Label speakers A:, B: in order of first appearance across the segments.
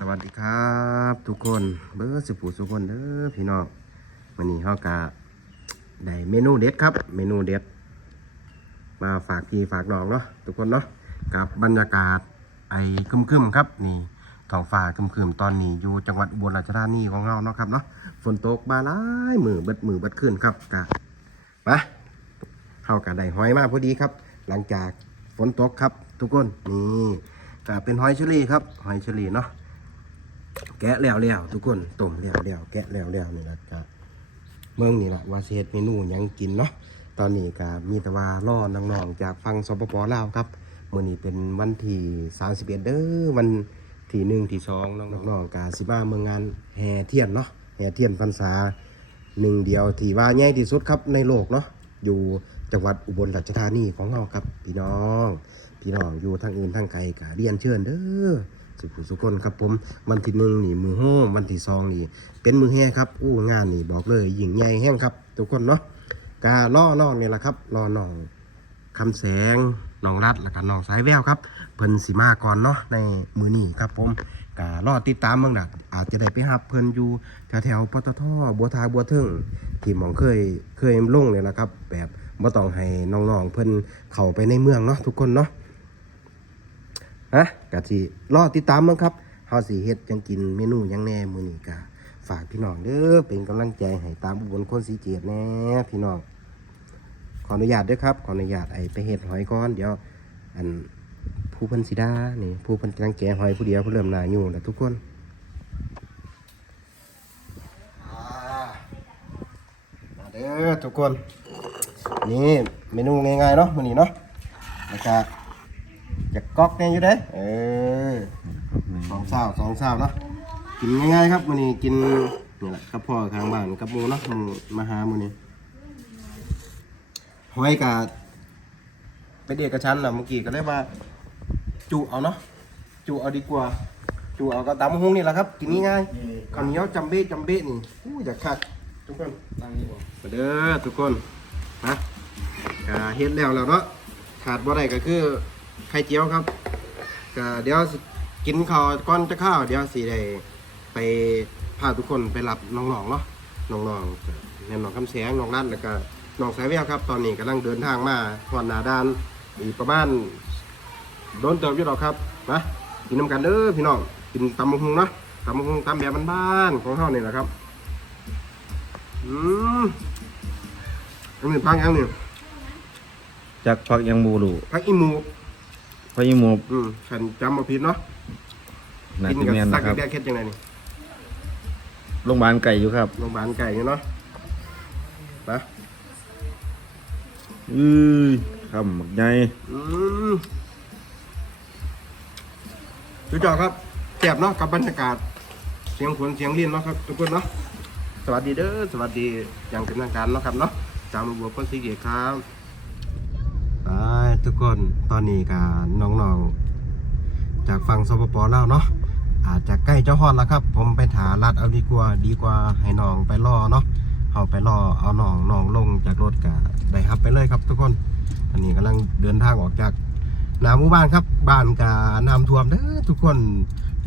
A: สวัสดีครับ ทุกคนเบอร์สิบผู้สุกคนเด้อพี่น้องวันนี้เฮากะได้เมนูเด็ดครับ เมนูเด็ด มาฝากพี่ฝากน้องเนาะทุกคนเนาะกับบรรยากาศไอ้คึมๆครับนี่ท้องฟ้าครึมๆตอนนี้อยู่จังหวัดอุบลราชธานีของเราเนาะครับเนาะฝนตกบาลายมือเบิดมือเบิดขึ้นครับกะมาเฮากะได้หอยมาพอดีครับ หลังจากฝนตกครับ ทุกคนนี่กะเป็นหอยเชอรี่ครับหอยเชอรี่เนาะ แกะแล้วแล้วทุกคนต้มแล้วแล้วแกะแล้วแล้วนี่แหละก็เมืองนี่แหละว่าเฮ็ดเมนูยังกินเนาะตอนนี้ก็มีแต่ว่าล่อน้องๆจากฟังสปปลาวครับมื้อนี้เป็นวันที่31เด้อวันที่หนึ่งที่สองน้องๆก็สิมาเมืองงานแห่เทียนเนาะแห่เทียนพรรษาหนึ่งเดียวที่ว่าใหญ่ที่สุดครับในโลกเนาะอยู่จังหวัดอุบลราชธานีของเราครับพี่น้อง พี่น้องอยู่ทางอื่นทางไกลก็เรียนเชิญเด้อ สุขุสุคนครับผมวันที่หนึ่งนี่มือโห้วันที่สองนี่เป็นมือแห่ครับอู้งานนี่บอกเลยยิ่งใหญ่แห้งครับ ทุกคนเนาะกาล่อน้องนี่แหละครับล่อน้องคำแสงน้องรัดแล้วก็น้องสายแววครับเพิ่นสีมาก่อนเนาะในมือนี้ครับผมกาล่อติดตามเมืองดักอาจจะได้ไปหับเพิ่นอยู่แถวแถวปตทบัวทาบัวเทิงที่มองเคยเคยลงเนี่ยแหละครับ แบบบ่ต้องให้น้องๆเพิ่นเข้าไปในเมืองเนาะทุกคนเนาะ ฮะกะสิรอติดตามมั้งครับเฮาสิเฮ็ดยังกินเมนูยังแน่มื้อนี้กะฝากพี่น้องเด้อเป็นกำลังใจให้ตามอุบลคนสีเจียดแน่พี่น้องขออนุญาตด้วยครับขออนุญาตไอไปเฮ็ดหอยก่อนเดี๋ยวอันผู้พิ่นสิดานี่ผู้พิ่นกำลังแกะหอยผู้เดียวผู้เริ่มนาอยู่แล้วทุกคนมาเด้อทุกคนนี่เมนูง่ายๆเนาะมื้อนี้เนาะแล้วก็ จะก๊อกเนี่ยอยู่เด้เออสองเศร้าสองเศร้าเนาะกินง่ายๆครับมื้อนี้กินนี่แหละกับพ่อข้างบ้านกับหมูเนาะมันมาหามื้อนี้หอยกาไปเด็กกับฉันน่ะเมื่อกี้ก็เลยว่าจุเอาเนาะจุเอาดีกว่าจุเอาก็ตามหุ้งนี่แหละครับกินง่ายๆข้าวเหนียวจำเบ้จำเบ้นี่อู้อยากคักทุกคนมาเด้อทุกคนนะกาเฮ็ดแล้วแล้วเนาะขาดบ่ได้ก็คือ ไข่เจียวครับก็เดี๋ยวสิกินข้าวก่อนจะข้าวเดี๋ยวสิได้ไปพาทุกคนไปรับน้องๆเนาะน้องๆก็แม่น้องคำแสงน้องรัดแล้วก็น้องสายแววครับ ตอนนี้กำลังเดินทางมาทอนหนาดานอีกประมาณโดนเติมอยู่หรอกครับนะกินน้ำกันเด้อพี่น้องกินตำมะฮุงเนาะตำมะฮุงตำแบบบ้านๆของเฮานี่แหละครับอืมอันนี้พังยังนี่
B: จักพักยังบูรู
A: พักอีหมู
B: พระยิมู
A: อืมฉันจำมาผิดเนาะ
B: นา
A: กิน
B: จิ
A: กับ
B: เมียน
A: สั
B: นะ
A: ก
B: ครับ
A: แดกเค็ดยังไงนี่
B: โรงพยาบาลไก่อยู่ครับ
A: โรงพยาบาลไก่เนาะนะ
B: อือคำหมักใหญ่
A: อืมสุดยอดครับแจ็บเนาะกับบรรยากาศ เสียงฝนเสียงเรียนเนาะครับทุกคนเนาะสวัสดีเด้อสวัสดีอย่างเป็นทางการเนาะครับเนาะจามบัวคนสีเกียรติครับไป ทุกคนตอนนี้กับน้องๆ จากฝั่งสปปลาวเนาะอาจจะใกล้เจ้าฮอดแล้วครับ ผมไปถาลัดเอาดีกว่าดีกว่าให้น้องไปรอเนาะเอาไปรอเอาน้องน้องลงจากรถกะได้ครับไปเลยครับ ทุกคนอันนี้กำลังเดินทางออกจากหนาหมู่บ้านครับบ้านกะน้ำท่วมเด้อทุกคน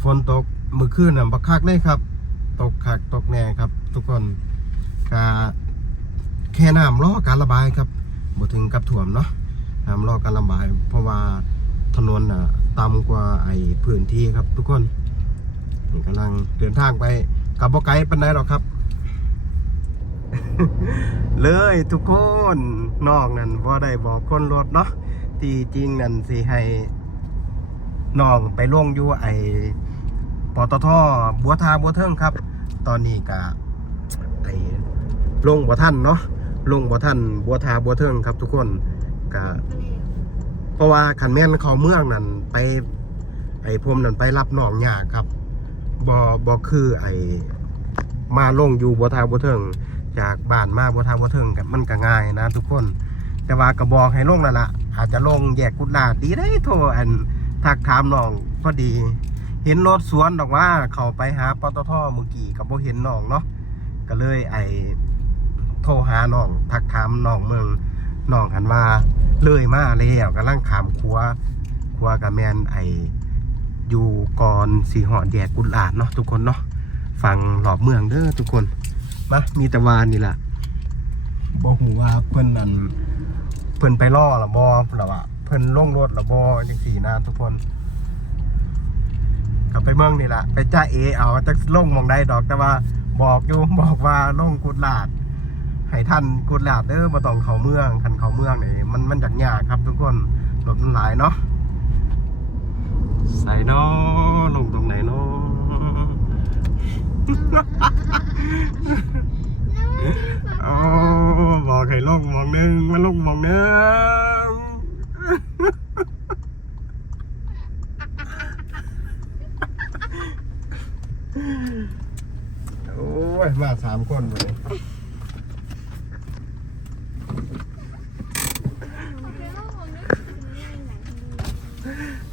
A: ฝนตกมือคืนน่ะบักคักเลยครับ ตกคักตกแน่ครับ ทุกคนกะแค่น้ำรอการระบายครับบ่ถึงกับท่วมเนาะ น้ำรอการระบาย เพราะว่าถนนน่ะต่ำกว่าไอ้พื้นที่ครับ ทุกคนกำลังเดินทางไปกับบ่ไกลปันไดหรอกครับ เลยทุกคนนอกนั่นว่าได้บอกคนรถเนาะที่จริงนั่นสิให้น้องไปล่วงอยู่ไอปตทบัวทาบัวเทิงครับ ตอนนี้กะไอลงบัวท่านเนาะลงบัวท่านบัวทาบัวเทิงครับ ทุกคน กะเพราะว่าขันแม่นเขาเมืองนั่นไป ไอ้ผมนั่นไปรับน้องยากครับบอบอคือไอ้มาลงอยู่บัวทาบัวเทิง จากบ้านมาบัวทาบัวเทิงกับมันก็ง่ายนะ ทุกคน แต่ว่ากระบอกให้ลงนั่นละอาจจะลงแยกกุดลาดีได้โทรอันทักถามน้องพอดี เห็นรถสวนดอกว่าเขาไปหาปตทเมื่อกี้กับบ่เห็นน้องเนาะก็เลยไอ้โทรหาน้องทักถามน้องเมืองน้องหันมา เลยมาแล้วกำลังขามครัวครัวกับแมนไอ้อยู่ก่อนสีหอดแยกกุดหลาดเนาะทุกคนเนาะฟังหลอบเมืองเด้อทุกคนมามีแต่วานนี่แหละบ่หูว่าเพิ่นนั่นเพิ่นไปล่อหรอบ่หรอวะเพิ่นลงรถหรอบ่จังสี่นะทุกคนกลับไปเมืองนี่แหละไปจ้าเอเอาจักลงหมองใดดอกแต่ว่าบอกอยู่บอกว่าลงกุดหลาด ให้ท่านกดหลาบเด้อมาต้องเขาเมืองคันเขาเมืองนี่มันมันจากยากครับ ทุกคนรถมันหลายเนาะใส่เนาะลงตรงไหนเนาะโอ้บอกให้ลงมองหนึงมาลงมองหนึงโอ้ยมาสามคนเลย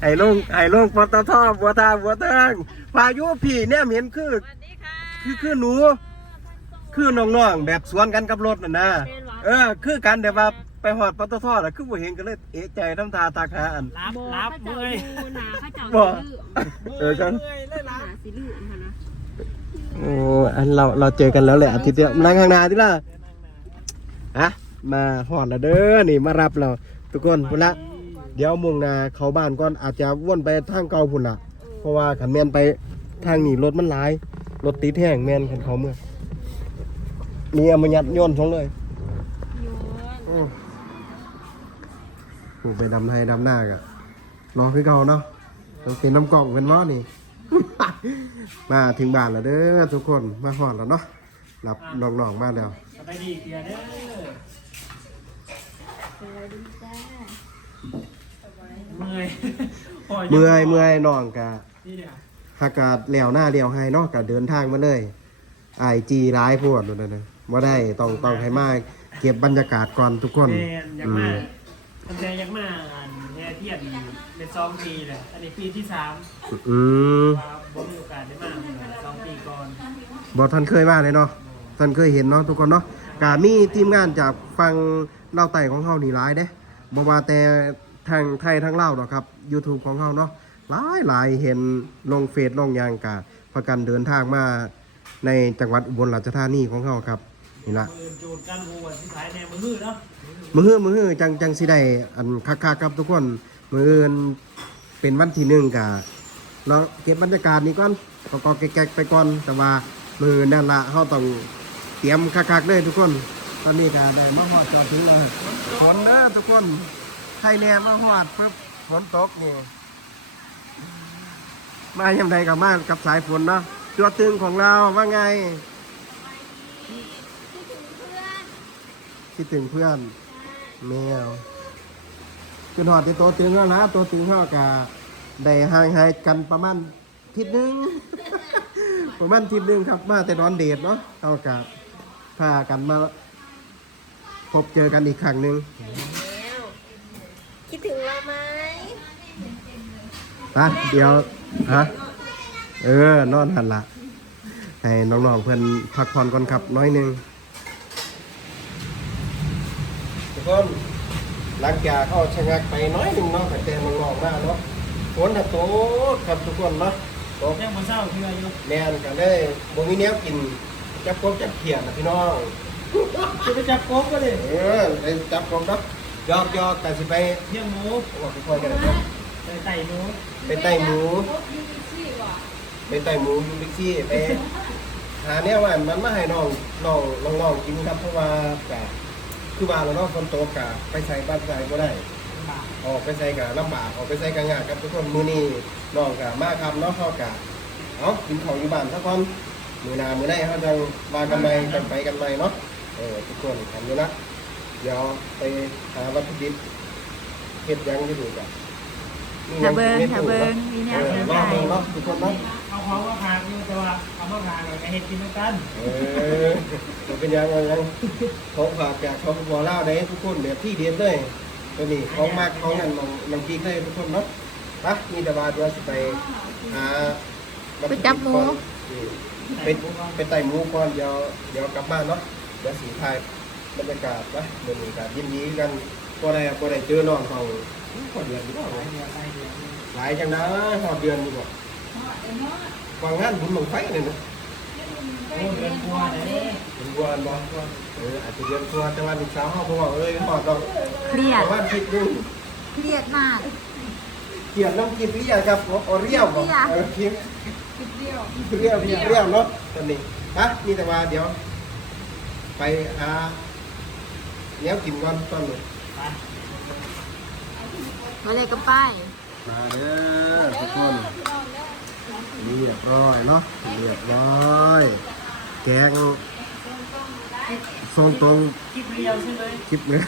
A: ไอ้ลุงไอ้ลุงปตทบัวตาบัวเทิงพายุพี่เนี่ยเห็นคือ
C: สวัสดีค่ะ
A: คือคือหนู คือน้องๆแบบสวนกันกับรถน่ะนะเออ คือกันแต่ว่าไปหอดปตทอะคือบ่เห็นก็เลยเอะใจน้ำตาตาคาอัน
C: รับ
D: บ
C: รับ
D: ข้า
C: เมื่อย
D: เจ้าดูหนาข้าเจ้า
A: บ่
D: สิลือ
A: เออกัน
C: เมื่อยเลย
D: ห
C: รับ
D: นาสิลือมานะ
A: โอ้อันเราเราเจอกันแล้วแหละอาทิตย์เดียวนั่งข้างหน้าที่ล่ะฮะมาหอดแล้วเด้อนี่มารับเรา ทุกคนพุ่นละ เดี๋ยวมุ่งหนาเข้าบ้านก่อนอาจจะวนไปทางเก่าพุ่นละเพราะว่าขันแมนไปทางนี้รถมันหลายรถติดแห้งแมนขันเขาเมื่อมีเอามายัดโยนชงเลย
D: โยน
A: ถูกไปดำไทยดำหน้ากะรอคือเก่าเนาะต้องเป็นน้ำกล่องเป็นว่านี่ มาถึงบ้านแล้วเด้อทุกคนมาหอดแล้วเนาะรับน้องๆมาแล้ว
C: สบายดีเกียร์เด้อ
D: สวัสดีจ้า
C: เมื่อย
A: เมื่อยเมื่อยน้องกะ
C: นี่เนี่ย
A: หากาเลี้ยวหน้าเลี้ยวให้เนาะกะเดินทางมาเลยไอจีร้ายพวดนั่นนะว่าได้ต้องต้องให้มาเก็บบรรยากาศก่อนทุกคน
C: แมนอยาก
A: อื
C: มามทำใจอยากมาอันแม่เทียนเป็นสองปีเลยอันนี้ปีที่สาม
A: อืม
C: ว่าบ่มีโอกาสได้มาสองปีก่อน
A: บอท่านเคยมาเลยเนาะท่านเคยเห็นเนาะทุกคนเนาะกามีทีมงานจากฟังเล่าไต่ของเขานี่หลายเด้บอกว่าแต่ ทางไทยทั้งเล่าวหรอกครับ YouTube ของเขาเนาะหลายหลายเห็นลงเฟซลงยางกาประกันเดินทางมาในจังหวัดอุบลราชธานีของเขาครับนี่ละ
C: มือจูดกันหัวที่ท้ายแนวมือเนาะ
A: มือฮื้อมือฮื้อจังจังสิได้อันคักๆครับทุกคนมืออื่นเป็นวันที่หนึ่งกะเราเก็บบรรยากาศนี้ก่อนก็ก็แก๊กๆไปก่อนแต่ว่ามือนั่นละเขาต้องเตรียมคักๆเลยทุกคน ตอนนี้ก็ได้มาหอดจอดถึงเลยฝนเด้อทุกคน ใครแน่มาหอดปุ๊บฝนตกนี่ มายามใดกับมากับสายฝนเนาะตัวตึงของเราว่าไงคิดถึงเพื่อนแมวจนหอดที่ตัวตึงแล้วนะตัวตึงเขากะได้ห่างหายกันประมาณทิศหนึงประมาณทิศหนึงครับมาแต่นอนเดทเนาะเอากะพากันมาพบเจอกันอีกครั้งหนึ่ง
D: แล้ว คิดถึงเราไหม
A: ไปเดี๋ยวฮะเออนอนหันละให้น้องๆเพื่อนพักผ่อนก่อนครับน้อยหนึ่งทุกคนหลังจากเข้าชะงักไปน้อยหนึ่งเนาะแต่แต่น้องๆมาเนาะฝนถ้าโตกครับทุกคนเนาะตก
C: ยังมาเศร้าเพื่ออยู่
A: แน่นกันเลยบ่มีแนวกินจับกบจับเขียดนะพี่น้อง
C: จะไปจับกบก็เลย
A: เออไปจับกบเนาะ ยอกยอกกันสิไป
C: เลี้ยงหมู
A: บอกค่อยๆกันเลยเนาะ
C: ใส่ไต่หมู
A: ไปไต่หมูไปไต่หมูอยูบิ๊กซี่ไปหาแนวว่ามันมาให้น้องน้องน้องน้องกินครับเพราะว่าแบบคือว่าเราเนาะฝนตกกะไปใส่บ้านใส่ก็ได้
C: บาท
A: ออกไปใส่กะลำบากออกไปใส่กะงานครับทุกคนมื้อนี้น้องกะมาครับเนาะเข้ากะเอากินของอยู่บ้านสักคนมื้อหน้ามื้อไหนเฮาจังว่ากันใหม่กันไปกันใหม่เนาะเออทุกคนทำอยู่นะ เดี๋ยวไปหาวัตถุดิบเฮ็ดหยังอยู่ดูกะมีหยั
D: ถ้าเบิ้ง
A: กิน
D: ถ้า
A: ใน
D: เบิ้
A: ตู้
D: งมีแน
A: เอ
D: ว
A: อ
D: เสีย
A: ร
D: ใจ
A: อเบิ่งเนาะทุกคนเนาะ
C: เอาของมาพากอยู่แต่ว่าเอามาพากเราจะเห็ดกินด้วยกัน
A: เออมันเป็นยังไงยังของฝากจากของบัวเล่าวได้ทุกคนแบบที่เดียนเลยตัวนี้ของมากของนั่นน้องน้องกีกเลยทุกคนเนาะไปมีแต่ว่าเดี๋ยวสิไปหา
D: ไปจับหมู
A: เป็นเป็นไต่หมูก่อนเดี๋ยวเดี๋ยวกลับบ้านเนาะเดี๋ยวสีไทย บรรยากาศนะบรรยากาศยินดีกันก็ได้ก็ได้เจอน้องเขาหอดเดือนดีกว่าหลายจังนะหอดเดือนดีกว่าบางงานบุญหลงไฟเนี่ยนะ
C: โอ้เดือนกว่าเลย
A: เป็นบัวอันบอเอออาจจะเดือนกว่าแต่ว่าลูกสาวเขาบอกว่าเอ้ยหอดดอก
E: เครีย
A: แต่
E: ด
A: ว่าคิดนึง
E: เครียดมาก
A: เกี่ยวน้ำกินเรียครับโอเรียวบอกเออคิดเรียวเรียวเรียวเนาะตอนนี้ฮะมีแต่ว่าเดี๋ยว ไปหา เนี้ยกินก่อนตอนนี้
E: มาเลยกับป้าย
A: มาเด้อทุกคนเรียบร้อยเนาะเรียบร้อย แกงทรงตรง
C: คลิปเรียวใช่ไหม
A: คลิปเนี่ย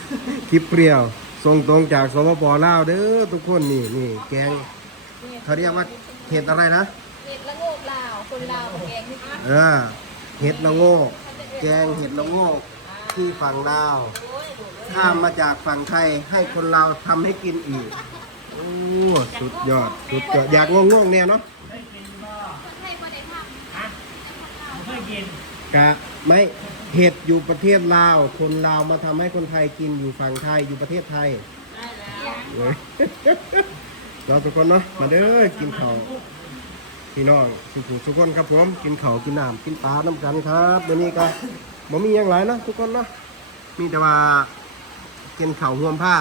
A: คลิปเปรี้ยวทรงตรงจากสปปลาวเด้อทุกคนนี่นี่แกงเขาเรียกว่าเห็ดอะไรนะ
D: เน็ตละโงกลาวคนลาวกับแกงที่อะ
A: เออเห็ดละโงกแกงเห็ดละโงกที่ฝั่งลาว ข้ามมาจากฝั่งไทยให้คนลาวทำให้กินอีก โอ้สุดยอด สุดยอด อยากงงๆเนี่ยเนาะ
C: ได้กินก็
D: ให้มาได้ท
C: ฮะผมเคยกิน
A: กะไม่เห็ดอยู่ประเทศลาว คนลาวมาทำให้คนไทยกินอยู่ฝั่งไทยอยู่ประเทศไทยเว้ย เราทุกคนเนาะมาเด้อกินข้าวพี่น้องสุขุทุกคนครับผมกินข้าวกินน้ำกินปลาน้ำกันครับเดี๋ยวนี้ก็บ่มีอย่างไรนาะทุกคนเนาะ มีแต่ว่ากินข้าห่วมผ้า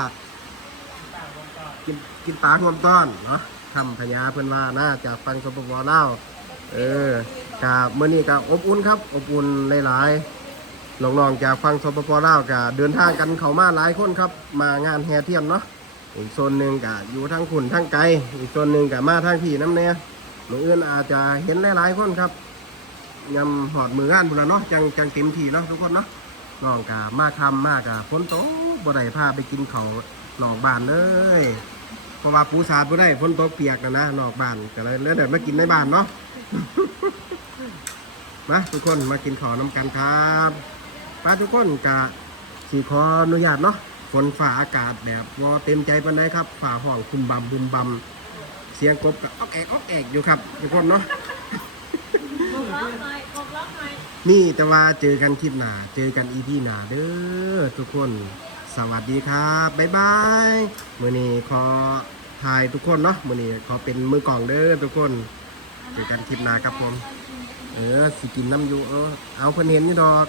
A: กินกินปลาห่วมต้อนเนาะทำพญาเพิ่นว่าน่าจากฟังสปปลาวเออกะมื้อนี้ก็อบอุ่นครับ อบอุ่นหลายๆน้องๆจากฟังสปปลาวก็เดินทางกันเข้ามาหลายคนครับ มางานแห่เทียนเนาะอีกโซนหนึ่งก็อยู่ทั้งขุนทั้งไกลอีกโซนหนึ่งก็มาทางพี่น้ำเนี่ยมืออื่นอาจจะเห็นหลายๆคนครับยำหอดมืองานบุญละเนาะจังจังเต็มทีเนาะทุกคนเนาะ น้องกะมาคำมากกะฝนตกบ่ได้พาไปกินเขาวนอกบ้านเลย เพราะว่าปูสาดบ่ได้ฝนตกเปียกนะนะนอกบ้านก็เลยเลยเดี๋ยวมากินในบ้านเนาะ มาทุกคนมากินขอน้ำกันครับป้าทุกคนกะสีขออนุญาตเนาะฝนฝ่าอากาศแบบวอเต็มใจปันไดครับฝ่าห้องคุมบำบุมบำเสียงกบกับออกแอกออกแอกอยู่ครับทุกคนเนาะ นี่แต่ว่าเจอกันคลิปหนาเจอกันอีพีหนาเด้อทุกคนสวัสดีครับบ๊ายบายมือนี้ขอถ่ายทุกคนเนาะมือนี้ขอเป็นมือกล่องเด้อทุกคน เจอกันคลิปหนาครับผม เออสิกินน้ำอยู่เออเอาเพิ่นเห็นนี่ดอก